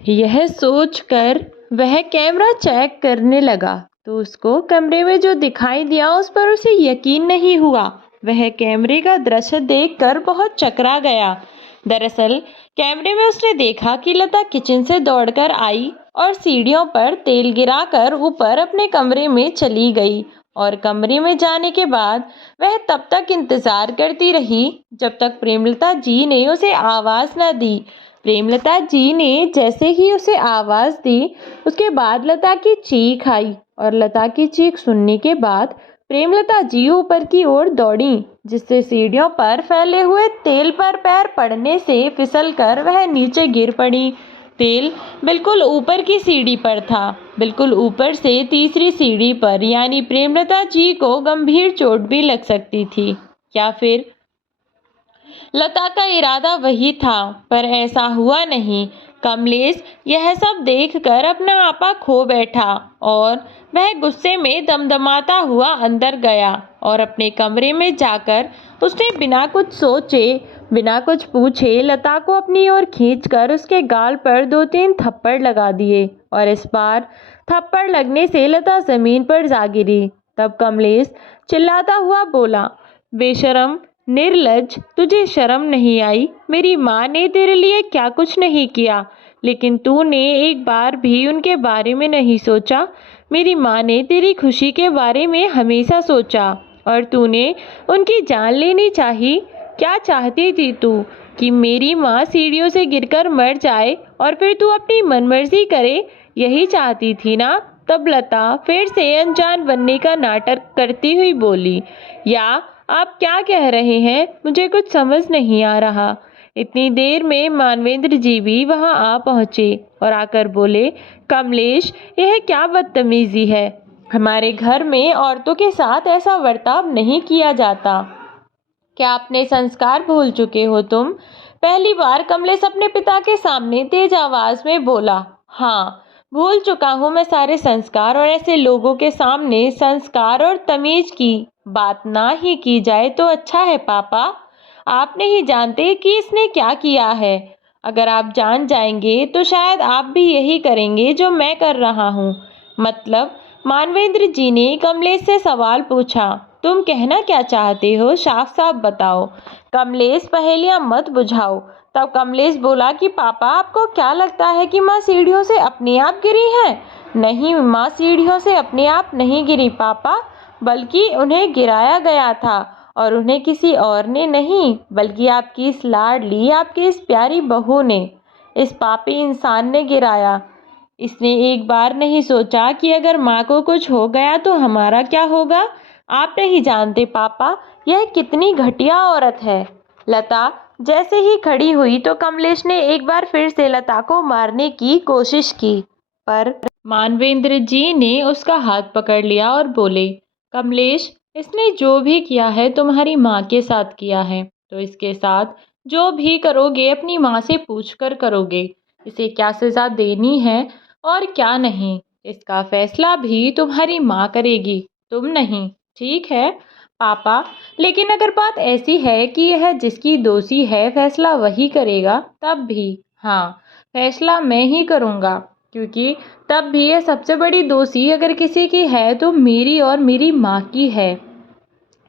यह सोचकर वह कैमरा चेक करने लगा तो उसको कमरे में जो दिखाई दिया उस पर उसे यकीन नहीं हुआ। वह कैमरे का दृश्य देखकर बहुत चकरा गया। दरअसल कैमरे में उसने देखा कि लता किचन से दौड़कर आई और सीढ़ियों पर तेल गिराकर ऊपर अपने कमरे में चली गई। और कमरे में जाने के बाद वह तब तक इंतजार करती रही जब तक प्रेमलता जी ने उसे आवाज़ न दी। प्रेमलता जी ने जैसे ही उसे आवाज़ दी, उसके बाद लता की चीख आई और लता की चीख सुनने के बाद प्रेमलता जी ऊपर की ओर दौड़ी, जिससे सीढ़ियों पर फैले हुए तेल पर पैर पड़ने से फिसलकर वह नीचे गिर पड़ी। तेल बिल्कुल ऊपर की सीढ़ी पर था, बिल्कुल ऊपर से तीसरी सीढ़ी पर, यानी प्रेमलता जी को गंभीर चोट भी लग सकती थी। या फिर लता का इरादा वही था, पर ऐसा हुआ नहीं। कमलेश यह सब देखकर अपना आपा खो बैठा और वह गुस्से में दमदमाता हुआ अंदर गया और अपने कमरे में जाकर उसने बिना कुछ सोचे, बिना कुछ पूछे लता को अपनी ओर खींचकर उसके गाल पर 2-3 थप्पड़ लगा दिए और इस बार थप्पड़ लगने से लता जमीन पर जा गिरी। तब कमलेश चिल्लाता हुआ बोला, बेशरम, निर्लज्ज, तुझे शर्म नहीं आई? मेरी माँ ने तेरे लिए क्या कुछ नहीं किया, लेकिन तूने एक बार भी उनके बारे में नहीं सोचा। मेरी माँ ने तेरी खुशी के बारे में हमेशा सोचा और तूने उनकी जान लेनी चाहिए। क्या चाहती थी तू? कि मेरी माँ सीढ़ियों से गिरकर मर जाए और फिर तू अपनी मनमर्जी करे, यही चाहती थी ना? तब लता फिर से अनजान बनने का नाटक करती हुई बोली, या आप क्या कह रहे हैं? मुझे कुछ समझ नहीं आ रहा। इतनी देर में मानवेंद्र जी भी वहां आ पहुंचे और आकर बोले, कमलेश, यह क्या बदतमीजी है? हमारे घर में औरतों के साथ ऐसा बर्ताव नहीं किया जाता। क्या अपने संस्कार भूल चुके हो तुम? पहली बार कमलेश अपने पिता के सामने तेज आवाज में बोला, हाँ, भूल चुका हूँ मैं सारे संस्कार, और ऐसे लोगों के सामने संस्कार और तमीज की बात ना ही की जाए तो अच्छा है पापा। आप नहीं जानते कि इसने क्या किया है। अगर आप जान जाएंगे तो शायद आप भी यही करेंगे जो मैं कर रहा हूँ। मतलब? मानवेंद्र जी ने कमलेश से सवाल पूछा, तुम कहना क्या चाहते हो? साफ साफ बताओ। कमलेश, पहेलियां मत बुझाओ। तब कमलेश बोला कि पापा, आपको क्या लगता है कि माँ सीढ़ियों से अपने आप गिरी है? नहीं, माँ सीढ़ियों से अपने आप नहीं गिरी पापा, बल्कि उन्हें गिराया गया था, और उन्हें किसी और ने नहीं, बल्कि आपकी इस लाडली, आपकी इस प्यारी बहू ने, इस पापी इंसान ने गिराया। इसने एक बार नहीं सोचा कि अगर माँ को कुछ हो गया तो हमारा क्या होगा। आप नहीं जानते पापा, यह कितनी घटिया औरत है। लता जैसे ही खड़ी हुई तो कमलेश ने एक बार फिर से लता को मारने की कोशिश की, पर मानवेंद्र जी ने उसका हाथ पकड़ लिया और बोले, कमलेश, इसने जो भी किया है तुम्हारी माँ के साथ किया है, तो इसके साथ जो भी करोगे अपनी माँ से पूछकर करोगे। इसे क्या सज़ा देनी है और क्या नहीं, इसका फैसला भी तुम्हारी माँ करेगी, तुम नहीं। ठीक है पापा, लेकिन अगर बात ऐसी है कि यह जिसकी दोषी है फैसला वही करेगा, तब भी? हाँ, फैसला मैं ही करूँगा, क्योंकि तब भी यह सबसे बड़ी दोषी अगर किसी की है तो मेरी और मेरी माँ की है।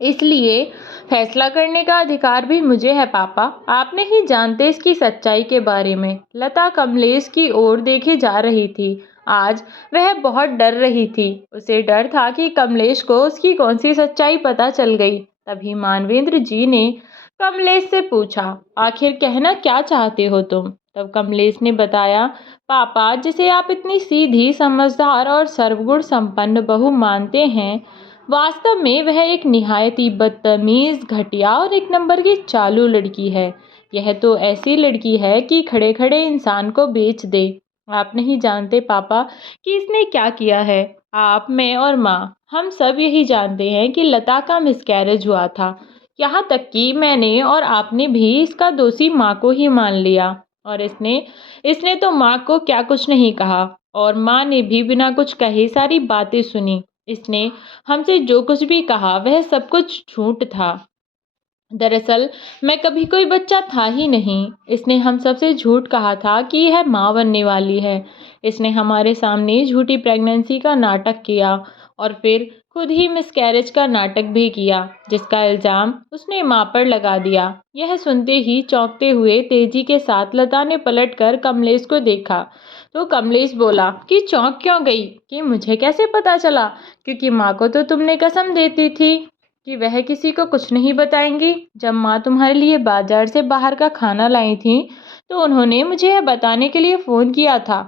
इसलिए फैसला करने का अधिकार भी मुझे है पापा। आप नहीं जानते इसकी सच्चाई के बारे में। लता कमलेश की ओर देखे जा रही थी। आज वह बहुत डर रही थी। उसे डर था कि कमलेश को उसकी कौन सी सच्चाई पता चल गई। तभी मानवेंद्र जी ने कमलेश से पूछा, आखिर कहना क्या चाहते हो तुम? तब कमलेश ने बताया, पापा, जिसे आप इतनी सीधी, समझदार और सर्वगुण संपन्न बहू मानते हैं, वास्तव में वह एक निहायत ही बदतमीज़, घटिया और एक नंबर की चालू लड़की है। यह तो ऐसी लड़की है कि खड़े-खड़े इंसान को बेच दे। आप नहीं जानते पापा कि इसने क्या किया है। आप, मैं और माँ, हम सब यही जानते हैं कि लता का मिसकैरेज हुआ था। यहाँ तक कि मैंने और आपने भी इसका दोषी माँ को ही मान लिया। और इसने इसने तो माँ को क्या कुछ नहीं कहा, और माँ ने भी बिना कुछ कहे सारी बातें सुनी। इसने हमसे जो कुछ भी कहा वह सब कुछ झूठ था। दरअसल मैं कभी कोई बच्चा था ही नहीं। इसने हम सबसे झूठ कहा था कि यह माँ बनने वाली है। इसने हमारे सामने झूठी प्रेगनेंसी का नाटक किया और फिर खुद ही मिसकैरेज का नाटक भी किया, जिसका इल्ज़ाम उसने माँ पर लगा दिया। यह सुनते ही चौंकते हुए तेजी के साथ लता ने पलटकर कमलेश को देखा। तो कमलेश बोला कि चौंक क्यों गई, कि मुझे कैसे पता चला, क्योंकि माँ को तो तुमने कसम देती थी कि वह किसी को कुछ नहीं बताएंगी। जब माँ तुम्हारे लिए बाजार से बाहर का खाना लाई थी तो उन्होंने मुझे यह बताने के लिए फ़ोन किया था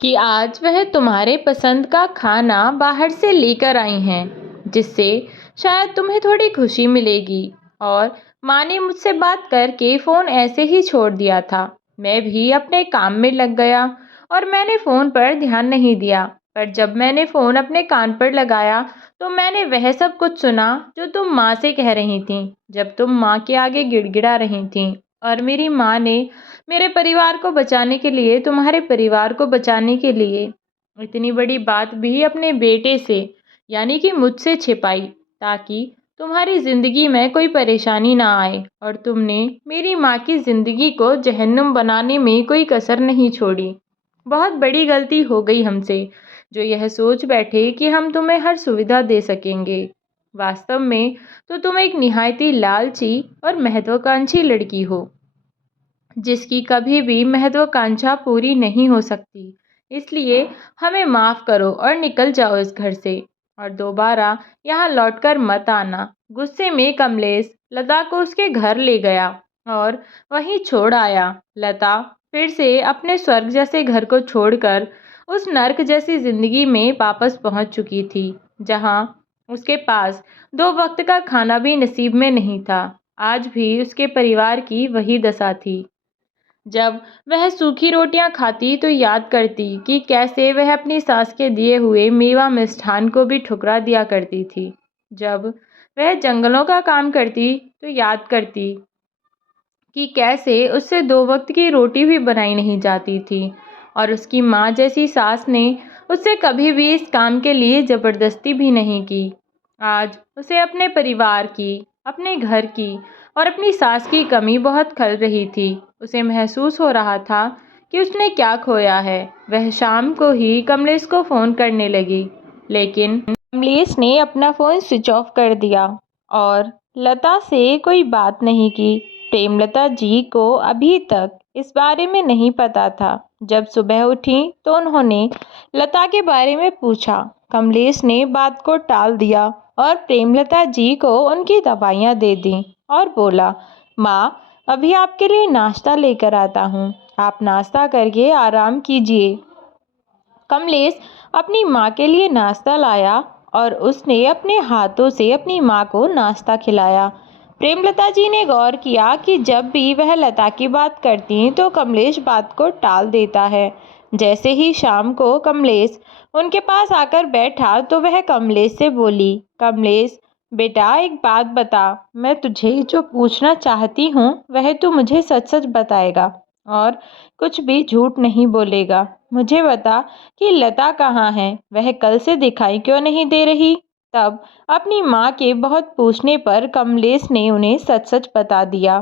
कि आज वह तुम्हारे पसंद का खाना बाहर से लेकर आई हैं, जिससे शायद तुम्हें थोड़ी खुशी मिलेगी। और माँ ने मुझसे बात करके फ़ोन ऐसे ही छोड़ दिया था। मैं भी अपने काम में लग गया और मैंने फ़ोन पर ध्यान नहीं दिया। पर जब मैंने फ़ोन अपने कान पर लगाया तो मैंने वह सब कुछ सुना जो तुम माँ से कह रही थीं, जब तुम माँ के आगे गिड़गिड़ा रही थीं। और मेरी माँ ने मेरे परिवार को बचाने के लिए, तुम्हारे परिवार को बचाने के लिए इतनी बड़ी बात भी अपने बेटे से, यानी कि मुझसे छिपाई, ताकि तुम्हारी ज़िंदगी में कोई परेशानी ना आए। और तुमने मेरी माँ की ज़िंदगी को जहन्नुम बनाने में कोई कसर नहीं छोड़ी। बहुत बड़ी गलती हो गई हमसे, जो यह सोच बैठे कि हम तुम्हें हर सुविधा दे सकेंगे। वास्तव में तो तुम एक निहायती लालची और महत्वाकांक्षी लड़की हो, जिसकी कभी भी महत्वाकांक्षा पूरी नहीं हो सकती। इसलिए हमें माफ़ करो और निकल जाओ इस घर से, और दोबारा यहाँ लौटकर मत आना। गुस्से में कमलेश लता को उसके घर ले गया और वहीं छोड़ आया। लता फिर से अपने स्वर्ग जैसे घर को छोड़कर उस नर्क जैसी जिंदगी में वापस पहुंच चुकी थी, जहां उसके पास दो वक्त का खाना भी नसीब में नहीं था। आज भी उसके परिवार की वही दशा थी। जब वह सूखी रोटियां खाती तो याद करती कि कैसे वह अपनी सास के दिए हुए मेवा मिष्ठान को भी ठुकरा दिया करती थी। जब वह जंगलों का काम करती तो याद करती कि कैसे उससे दो वक्त की रोटी भी बनाई नहीं जाती थी, और उसकी माँ जैसी सास ने उससे कभी भी इस काम के लिए ज़बरदस्ती भी नहीं की। आज उसे अपने परिवार की, अपने घर की और अपनी सास की कमी बहुत खल रही थी। उसे महसूस हो रहा था कि उसने क्या खोया है। वह शाम को ही कमलेश को फ़ोन करने लगी, लेकिन कमलेश ने अपना फ़ोन स्विच ऑफ कर दिया और लता से कोई बात नहीं की। प्रेमलता जी को अभी तक इस बारे में नहीं पता था। जब सुबह उठी तो उन्होंने लता के बारे में पूछा। कमलेश ने बात को टाल दिया और प्रेमलता जी को उनकी दवाइयाँ दे दी और बोला, माँ, अभी आपके लिए नाश्ता लेकर आता हूँ, आप नाश्ता करके आराम कीजिए। कमलेश अपनी माँ के लिए नाश्ता लाया और उसने अपने हाथों से अपनी माँ को नाश्ता खिलाया। प्रेमलता जी ने गौर किया कि जब भी वह लता की बात करती तो कमलेश बात को टाल देता है। जैसे ही शाम को कमलेश उनके पास आकर बैठा तो वह कमलेश से बोली, कमलेश बेटा, एक बात बता, मैं तुझे जो पूछना चाहती हूँ वह तू मुझे सच सच बताएगा और कुछ भी झूठ नहीं बोलेगा। मुझे बता कि लता कहाँ है, वह कल से दिखाई क्यों नहीं दे रही। तब अपनी माँ के बहुत पूछने पर कमलेश ने उन्हें सच सच बता दिया।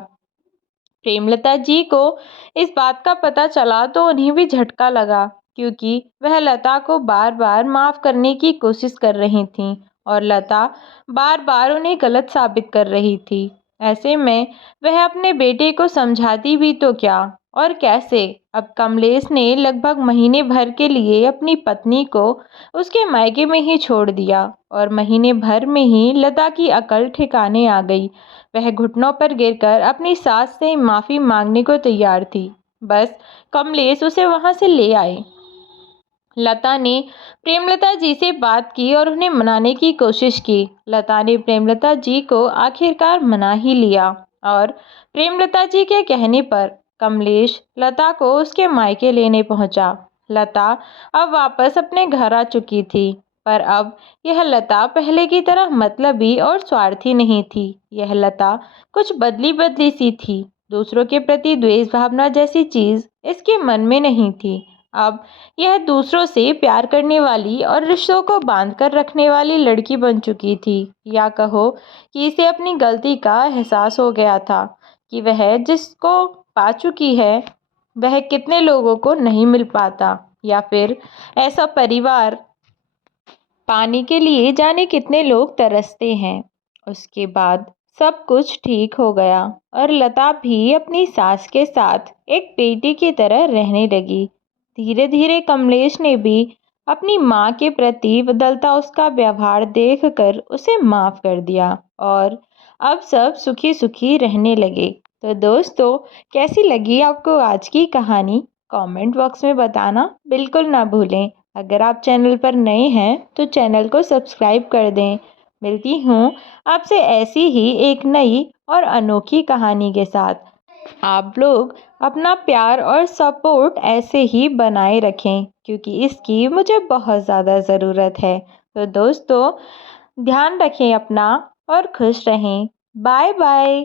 प्रेमलता जी को इस बात का पता चला तो उन्हें भी झटका लगा, क्योंकि वह लता को बार बार माफ़ करने की कोशिश कर रही थीं और लता बार बार उन्हें गलत साबित कर रही थी। ऐसे में वह अपने बेटे को समझाती भी तो क्या और कैसे। अब कमलेश ने लगभग महीने भर के लिए अपनी पत्नी को उसके मायके में ही छोड़ दिया और महीने भर में ही लता की अकल ठिकाने आ गई। वह घुटनों पर गिरकर अपनी सास से माफ़ी मांगने को तैयार थी। बस कमलेश उसे वहां से ले आए। लता ने प्रेमलता जी से बात की और उन्हें मनाने की कोशिश की। लता ने प्रेमलता जी को आखिरकार मना ही लिया और प्रेमलता जी के कहने पर कमलेश लता को उसके मायके लेने पहुंचा। लता अब वापस अपने घर आ चुकी थी, पर अब यह लता पहले की तरह मतलबी और स्वार्थी नहीं थी। यह लता कुछ बदली बदली सी थी। दूसरों के प्रति द्वेष भावना जैसी चीज इसके मन में नहीं थी। अब यह दूसरों से प्यार करने वाली और रिश्तों को बांध कर रखने वाली लड़की बन चुकी थी। या कहो कि इसे अपनी गलती का एहसास हो गया था कि वह जिसको पा चुकी है वह कितने लोगों को नहीं मिल पाता, या फिर ऐसा परिवार पाने के लिए जाने कितने लोग तरसते हैं। उसके बाद सब कुछ ठीक हो गया और लता भी अपनी सास के साथ एक बेटी की तरह रहने लगी। धीरे धीरे कमलेश ने भी अपनी माँ के प्रति बदलता उसका व्यवहार देखकर उसे माफ कर दिया और अब सब सुखी सुखी रहने लगे। तो दोस्तों, कैसी लगी आपको आज की कहानी? कमेंट बॉक्स में बताना बिल्कुल ना भूलें। अगर आप चैनल पर नए हैं तो चैनल को सब्सक्राइब कर दें। मिलती हूँ आपसे ऐसी ही एक नई और अनोखी कहानी के साथ। आप लोग अपना प्यार और सपोर्ट ऐसे ही बनाए रखें, क्योंकि इसकी मुझे बहुत ज़्यादा ज़रूरत है। तो दोस्तों, ध्यान रखें अपना और खुश रहें। Bye bye.